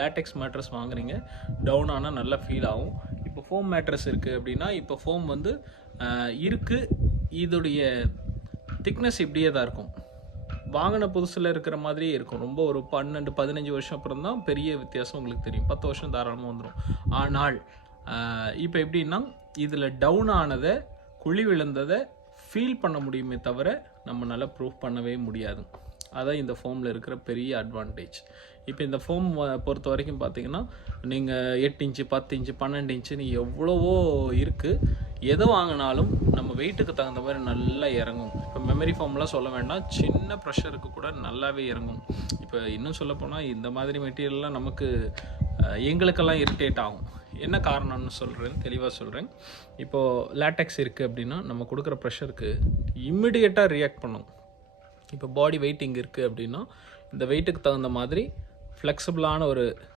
LaTeX mattress வாங்குறீங்க, down ஆனால் நல்லா ஃபீல் ஆகும். இப்போ ஃபோம் மேட்ரஸ் இருக்குது அப்படின்னா, இப்போ ஃபோம் வந்து இருக்குது, இதோடைய திக்னஸ் இப்படியே தான் இருக்கும். வாங்கின புதுசில் இருக்கிற மாதிரியே இருக்கும். ரொம்ப ஒரு 12-15 வருஷம் அப்புறம் தான் பெரிய வித்தியாசம் உங்களுக்கு தெரியும். 10 வருஷம் தாராளமாக வந்துடும். ஆனால் இப்போ எப்படின்னா, இதில் டவுன் ஆனதை, குழி விழுந்ததை ஃபீல் பண்ண முடியுமே தவிர நம்மளால் ப்ரூஃப் பண்ணவே முடியாது. அதான் இந்த ஃபோமில் இருக்கிற பெரிய அட்வான்டேஜ். இப்போ இந்த ஃபோம் பொறுத்த வரைக்கும் பார்த்தீங்கன்னா, நீங்கள் 8 இன்ச்சு, 10 இன்ச்சு, 12 இன்ச்சுன்னு எவ்வளவோ இருக்குது. எதை வாங்கினாலும் நம்ம வெயிட்டுக்கு தகுந்த மாதிரி நல்லா இறங்கும். இப்போ மெமரி ஃபோம்லாம் சொல்ல வேண்டாம், சின்ன ப்ரெஷருக்கு கூட நல்லாவே இறங்கும். இப்போ இன்னும் சொல்லப்போனால் இந்த மாதிரி மெட்டீரியல்லாம் நமக்கு எங்களுக்கெல்லாம் இரிட்டேட் ஆகும். என்ன காரணம்னு சொல்கிறேன், தெளிவாக சொல்கிறேன். இப்போது லேட்டெக்ஸ் இருக்குது அப்படின்னா, நம்ம கொடுக்குற ப்ரெஷருக்கு இம்மிடியேட்டாக ரியாக்ட் பண்ணும். இப்போ பாடி வெயிட் இங்கே இருக்குது அப்படின்னா, இந்த வெயிட்டுக்கு தகுந்த மாதிரி ஃப்ளெக்சிபிளான ஒரு